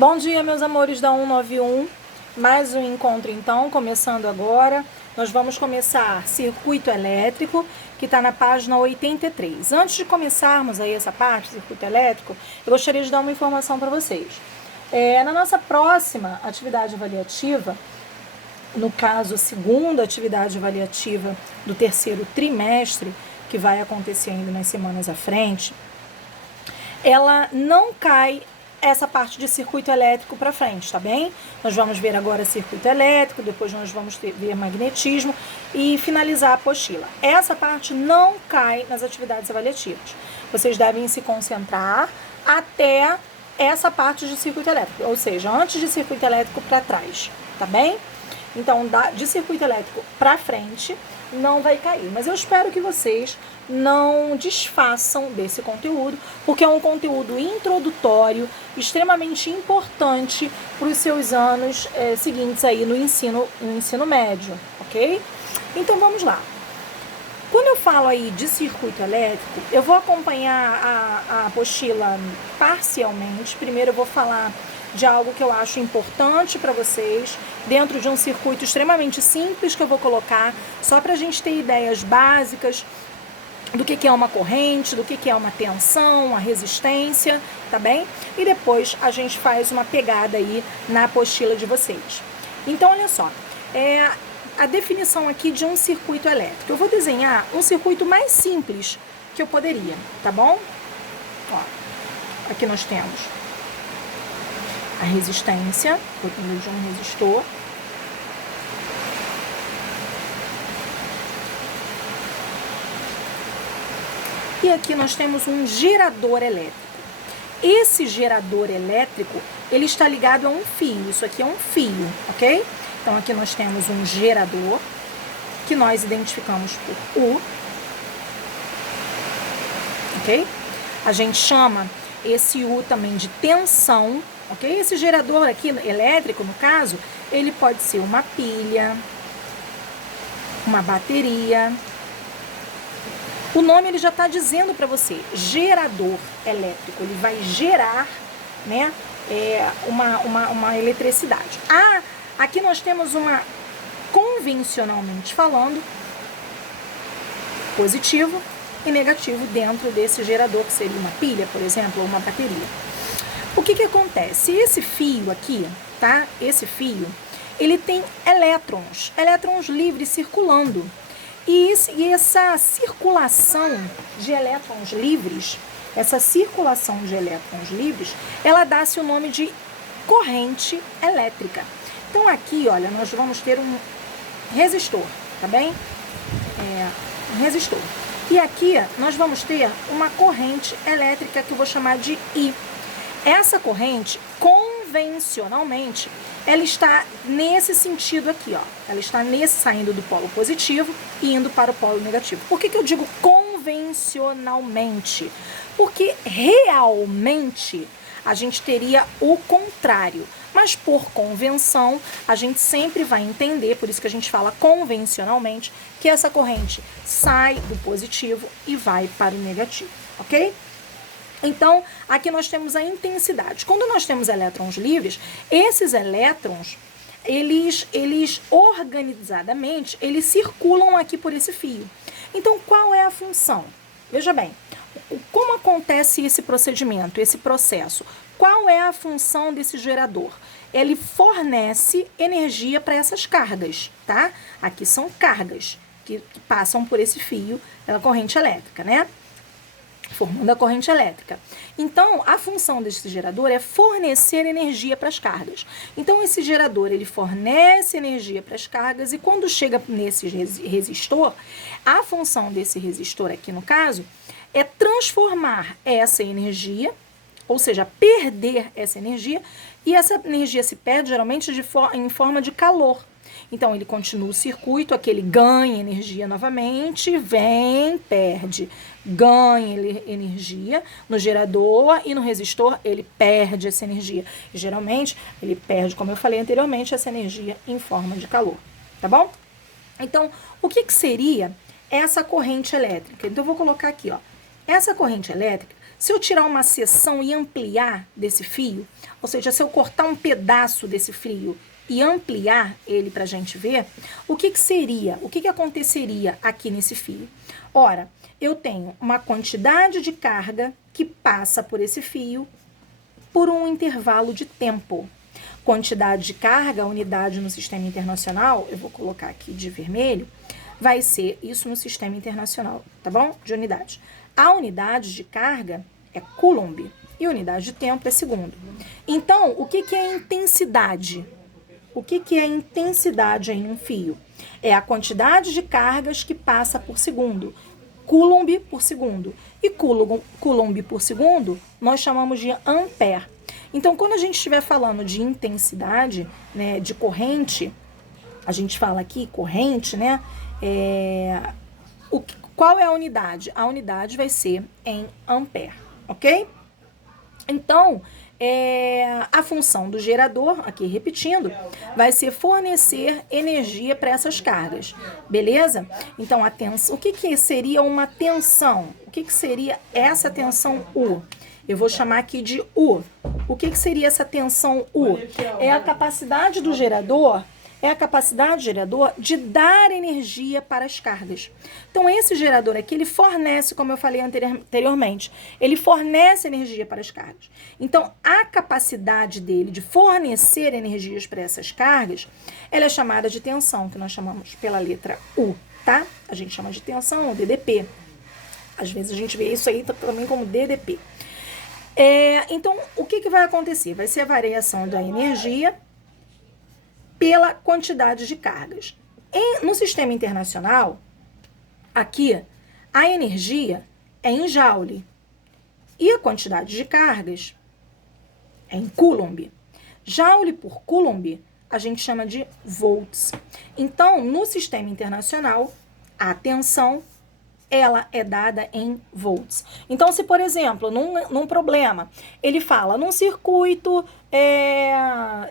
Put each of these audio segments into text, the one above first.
Bom dia, meus amores da 191. Mais um encontro, então, começando agora. Nós vamos começar circuito elétrico, que está na página 83. Antes de começarmos aí essa parte, circuito elétrico, eu gostaria de dar uma informação para vocês. Na nossa próxima atividade avaliativa, no caso, a segunda atividade avaliativa do terceiro trimestre, que vai acontecer ainda nas semanas à frente, ela não cai essa parte de circuito elétrico para frente, tá bem? Nós vamos ver agora circuito elétrico, depois nós vamos ver magnetismo e finalizar a apostila. Essa parte não cai nas atividades avaliativas. Vocês devem se concentrar até essa parte de circuito elétrico, ou seja, antes de circuito elétrico para trás, tá bem? Então, de circuito elétrico para frente, não vai cair. Mas eu espero que vocês não desfaçam desse conteúdo, porque é um conteúdo introdutório, extremamente importante para os seus anos seguintes aí no ensino médio, ok? Então, vamos lá. Quando eu falo aí de circuito elétrico, eu vou acompanhar a apostila parcialmente. Primeiro eu vou falar de algo que eu acho importante para vocês, dentro de um circuito extremamente simples que eu vou colocar, só para a gente ter ideias básicas do que é uma corrente, do que é uma tensão, uma resistência, tá bem? E depois a gente faz uma pegada aí na apostila de vocês. Então, olha só, a definição aqui de um circuito elétrico. Eu vou desenhar um circuito mais simples que eu poderia, tá bom? Ó, aqui nós temos a resistência, por meio de um resistor. E aqui nós temos um gerador elétrico. Esse gerador elétrico, ele está ligado a um fio. Isso aqui é um fio, ok? Então, aqui nós temos um gerador, que nós identificamos por U, ok? A gente chama esse U também de tensão, ok? Esse gerador aqui, elétrico, no caso, ele pode ser uma pilha, uma bateria. O nome ele já está dizendo para você, gerador elétrico. Ele vai gerar, né, uma eletricidade. Aqui nós temos uma, convencionalmente falando, positivo e negativo dentro desse gerador, que seria uma pilha, por exemplo, ou uma bateria. O que acontece? Esse fio aqui, tá? Esse fio, ele tem elétrons livres circulando. E essa circulação de elétrons livres, ela dá-se o nome de corrente elétrica. Então, aqui, olha, nós vamos ter um resistor, tá bem? Um resistor. E aqui, nós vamos ter uma corrente elétrica que eu vou chamar de I. Essa corrente, convencionalmente, ela está nesse sentido aqui, ó. Ela está saindo do polo positivo e indo para o polo negativo. Por que eu digo convencionalmente? Porque realmente a gente teria o contrário. Mas por convenção, a gente sempre vai entender, por isso que a gente fala convencionalmente, que essa corrente sai do positivo e vai para o negativo, ok? Então, aqui nós temos a intensidade. Quando nós temos elétrons livres, esses elétrons, eles organizadamente, eles circulam aqui por esse fio. Então, qual é a função? Veja bem, como acontece esse procedimento, esse processo? Qual é a função desse gerador? Ele fornece energia para essas cargas, tá? Aqui são cargas que passam por esse fio, pela corrente elétrica, né? Formando a corrente elétrica. Então, a função desse gerador é fornecer energia para as cargas. Então, esse gerador, ele fornece energia para as cargas e quando chega nesse resistor, a função desse resistor aqui, no caso, é transformar essa energia, ou seja, perder essa energia, e essa energia se perde geralmente em forma de calor. Então, ele continua o circuito, aqui ele ganha energia novamente, vem, perde, ganha energia no gerador e no resistor ele perde essa energia. E, geralmente, ele perde, como eu falei anteriormente, essa energia em forma de calor, tá bom? Então, o que seria essa corrente elétrica? Então, eu vou colocar aqui, ó. Essa corrente elétrica Se eu tirar uma seção e ampliar desse fio, ou seja, se eu cortar um pedaço desse fio e ampliar ele para a gente ver, o que seria, o que aconteceria aqui nesse fio? Ora, eu tenho uma quantidade de carga que passa por esse fio por um intervalo de tempo. Quantidade de carga, unidade no sistema internacional, eu vou colocar aqui de vermelho, vai ser isso no sistema internacional, tá bom? De unidade. A unidade de carga é coulomb e unidade de tempo é segundo. Então, o que é intensidade? O que é intensidade em um fio? É a quantidade de cargas que passa por segundo. Coulomb por segundo. E coulomb por segundo, nós chamamos de ampere. Então, quando a gente estiver falando de intensidade, né, de corrente, a gente fala aqui corrente, né? Qual é a unidade? A unidade vai ser em ampere, ok? Então, a função do gerador, aqui repetindo, vai ser fornecer energia para essas cargas, beleza? Então, a tensão, o que seria uma tensão? O que seria essa tensão U? Eu vou chamar aqui de U. O que seria essa tensão U? É a capacidade do gerador, de dar energia para as cargas. Então, esse gerador aqui, ele fornece, como eu falei anteriormente, ele fornece energia para as cargas. Então, a capacidade dele de fornecer energias para essas cargas, ela é chamada de tensão, que nós chamamos pela letra U, tá? A gente chama de tensão ou DDP. Às vezes a gente vê isso aí também como DDP. Então, o que vai acontecer? Vai ser a variação da energia pela quantidade de cargas. No sistema internacional, aqui, a energia é em joule e a quantidade de cargas é em coulomb. Joule por coulomb a gente chama de volts. Então, no sistema internacional, a tensão ela é dada em volts. Então, se, por exemplo, num problema, ele fala num circuito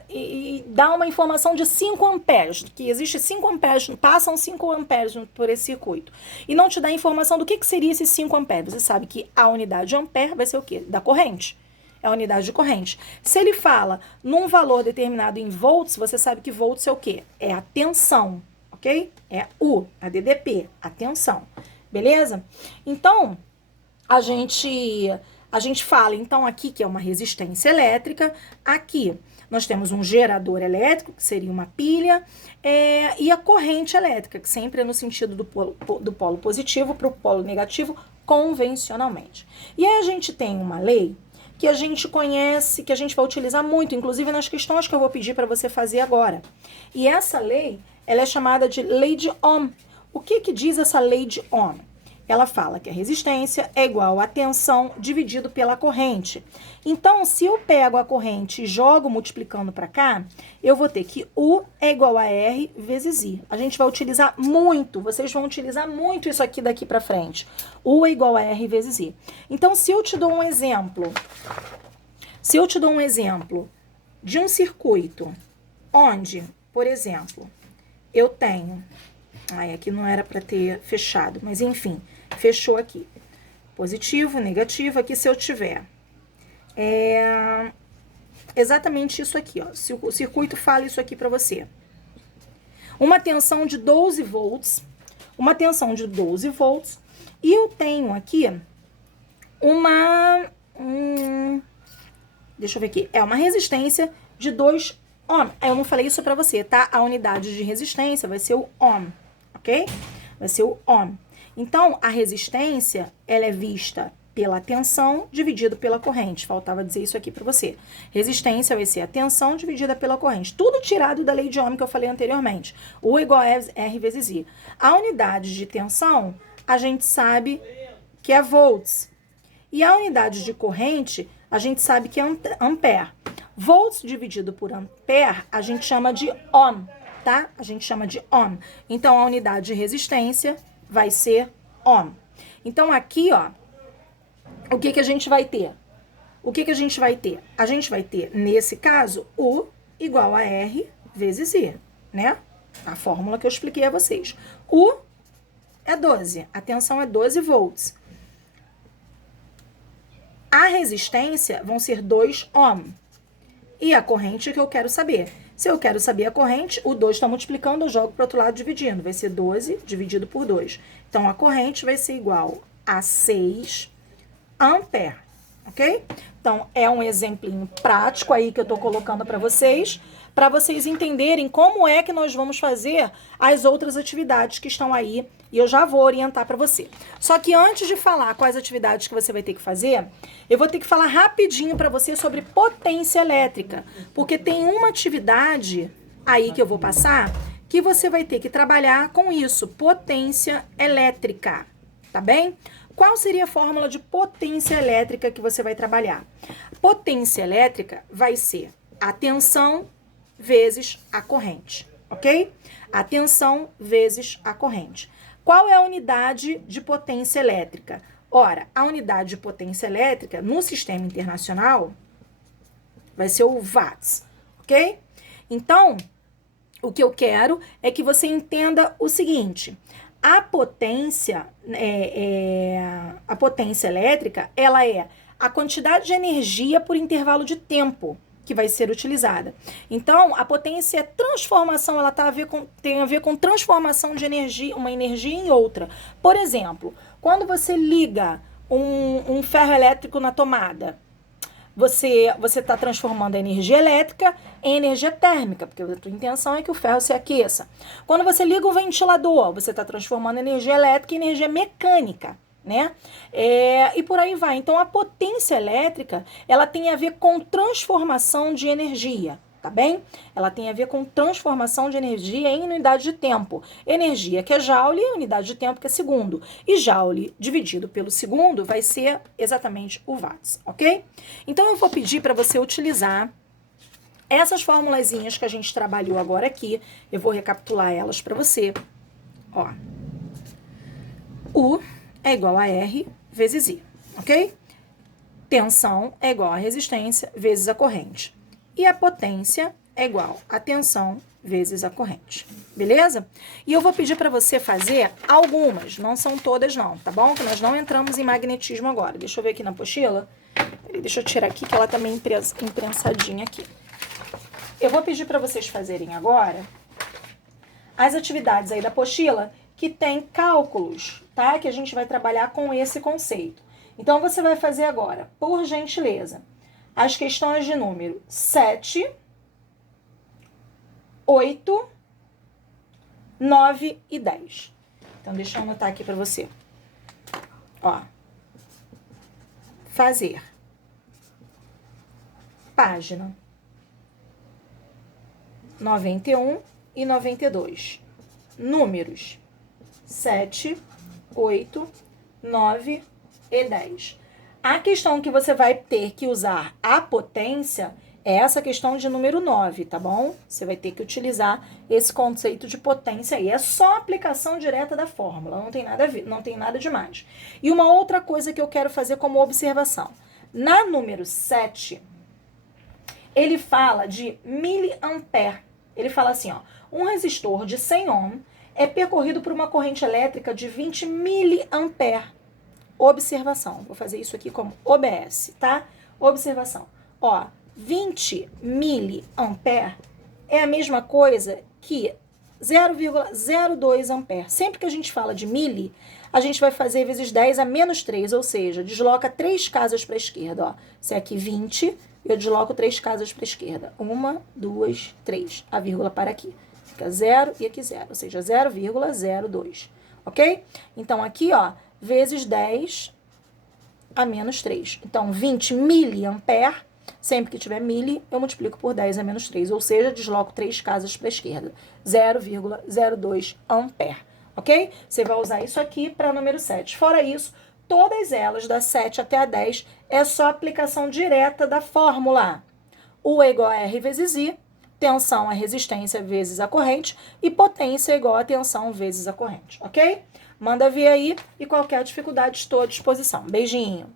e dá uma informação de 5 amperes, que existe 5 amperes, passam 5 amperes por esse circuito, e não te dá informação do que seria esses 5 amperes. Você sabe que a unidade de ampere vai ser o quê? Da corrente. É a unidade de corrente. Se ele fala num valor determinado em volts, você sabe que volts é o quê? É a tensão, ok? É U, a DDP, a tensão. Beleza? Então, a gente fala, então, aqui que é uma resistência elétrica. Aqui, nós temos um gerador elétrico, que seria uma pilha, e a corrente elétrica, que sempre é no sentido do polo positivo para o polo negativo, convencionalmente. E aí, a gente tem uma lei que a gente conhece, que a gente vai utilizar muito, inclusive nas questões que eu vou pedir para você fazer agora. E essa lei, ela é chamada de lei de Ohm. O que diz essa lei de Ohm? Ela fala que a resistência é igual a tensão dividido pela corrente. Então, se eu pego a corrente e jogo multiplicando para cá, eu vou ter que U é igual a R vezes I. A gente vai utilizar muito, vocês vão utilizar muito isso aqui daqui para frente. U é igual a R vezes I. Então, se eu te dou um exemplo, de um circuito onde, por exemplo, eu tenho... aqui não era para ter fechado, mas enfim, fechou aqui. Positivo, negativo, aqui se eu tiver. Exatamente isso aqui, ó. Se o circuito fala isso aqui para você. Uma tensão de 12 volts, e eu tenho aqui deixa eu ver aqui, uma resistência de 2 ohm. Eu não falei isso para você, tá? A unidade de resistência vai ser o ohm. Ok? Vai ser o ohm. Então, a resistência, ela é vista pela tensão dividido pela corrente. Faltava dizer isso aqui para você. Resistência vai ser a tensão dividida pela corrente. Tudo tirado da lei de Ohm que eu falei anteriormente. U igual a R vezes I. A unidade de tensão, a gente sabe que é volts. E a unidade de corrente, a gente sabe que é ampere. Volts dividido por ampere, a gente chama de ohm. Tá? A gente chama de ohm. Então, a unidade de resistência vai ser ohm. Então, aqui, ó, o que a gente vai ter? A gente vai ter, nesse caso, U igual a R vezes I, né? A fórmula que eu expliquei a vocês. U é 12, a tensão é 12 volts. A resistência vão ser 2 ohm. E a corrente que eu quero saber. Se eu quero saber a corrente, o 2 está multiplicando, eu jogo para o outro lado dividindo. Vai ser 12 dividido por 2. Então, a corrente vai ser igual a 6 ampere, ok? Então, é um exemplinho prático aí que eu estou colocando para vocês entenderem como é que nós vamos fazer as outras atividades que estão aí, e eu já vou orientar para você. Só que antes de falar quais atividades que você vai ter que fazer, eu vou ter que falar rapidinho para você sobre potência elétrica, porque tem uma atividade aí que eu vou passar que você vai ter que trabalhar com isso, potência elétrica, tá bem? Qual seria a fórmula de potência elétrica que você vai trabalhar? Potência elétrica vai ser a tensão vezes a corrente, ok? A tensão vezes a corrente. Qual é a unidade de potência elétrica? Ora, a unidade de potência elétrica no sistema internacional vai ser o watts, ok? Então, o que eu quero é que você entenda o seguinte: a potência elétrica, ela é a quantidade de energia por intervalo de tempo que vai ser utilizada. Então, a potência é transformação, ela tem a ver com transformação de energia, uma energia em outra. Por exemplo, quando você liga um ferro elétrico na tomada, você está transformando a energia elétrica em energia térmica, porque a tua intenção é que o ferro se aqueça. Quando você liga um ventilador, você está transformando energia elétrica em energia mecânica, né? E por aí vai. Então, a potência elétrica, ela tem a ver com transformação de energia, tá bem? Ela tem a ver com transformação de energia em unidade de tempo. Energia, que é joule, e unidade de tempo, que é segundo. E joule dividido pelo segundo vai ser exatamente o watts, ok? Então, eu vou pedir para você utilizar essas formulazinhas que a gente trabalhou agora aqui. Eu vou recapitular elas para você. Ó. U é igual a R vezes I, ok? Tensão é igual a resistência vezes a corrente. E a potência é igual a tensão vezes a corrente, beleza? E eu vou pedir para você fazer algumas, não são todas não, tá bom? Que nós não entramos em magnetismo agora. Deixa eu ver aqui na apostila. Deixa eu tirar aqui que ela tá meio imprensadinha aqui. Eu vou pedir para vocês fazerem agora as atividades aí da apostila que tem cálculos, tá? Que a gente vai trabalhar com esse conceito. Então, você vai fazer agora, por gentileza, as questões de número 7, 8, 9 e 10. Então, deixa eu anotar aqui para você. Ó. Fazer. Página 91 e 92. Números 7, 8, 9 e 10. A questão que você vai ter que usar a potência é essa questão de número 9, tá bom? Você vai ter que utilizar esse conceito de potência aí. É só aplicação direta da fórmula, não tem nada a ver, não tem nada demais. E uma outra coisa que eu quero fazer como observação. Na número 7, ele fala de miliampere. Ele fala assim, ó, um resistor de 100 ohm é percorrido por uma corrente elétrica de 20 miliampere. Observação. Vou fazer isso aqui como OBS, tá? Observação. Ó, 20 miliampere é a mesma coisa que 0,02 ampere. Sempre que a gente fala de mili, a gente vai fazer vezes 10 a menos 3, ou seja, desloca 3 casas para a esquerda. Ó. Se é aqui 20, eu desloco 3 casas para a esquerda. 1, 2, 3. A vírgula para aqui. Fica 0 e aqui 0, ou seja, 0,02. Ok? Então, aqui, ó, vezes 10 a menos 3. Então, 20 miliampere, sempre que tiver mili, eu multiplico por 10 a menos 3, ou seja, desloco 3 casas para a esquerda. 0,02 ampere. Ok? Você vai usar isso aqui para número 7. Fora isso, todas elas, das 7 até a 10, é só aplicação direta da fórmula. U é igual a R vezes I, tensão é resistência vezes a corrente, e potência é igual a tensão vezes a corrente, ok? Manda ver aí e qualquer dificuldade estou à disposição. Beijinho!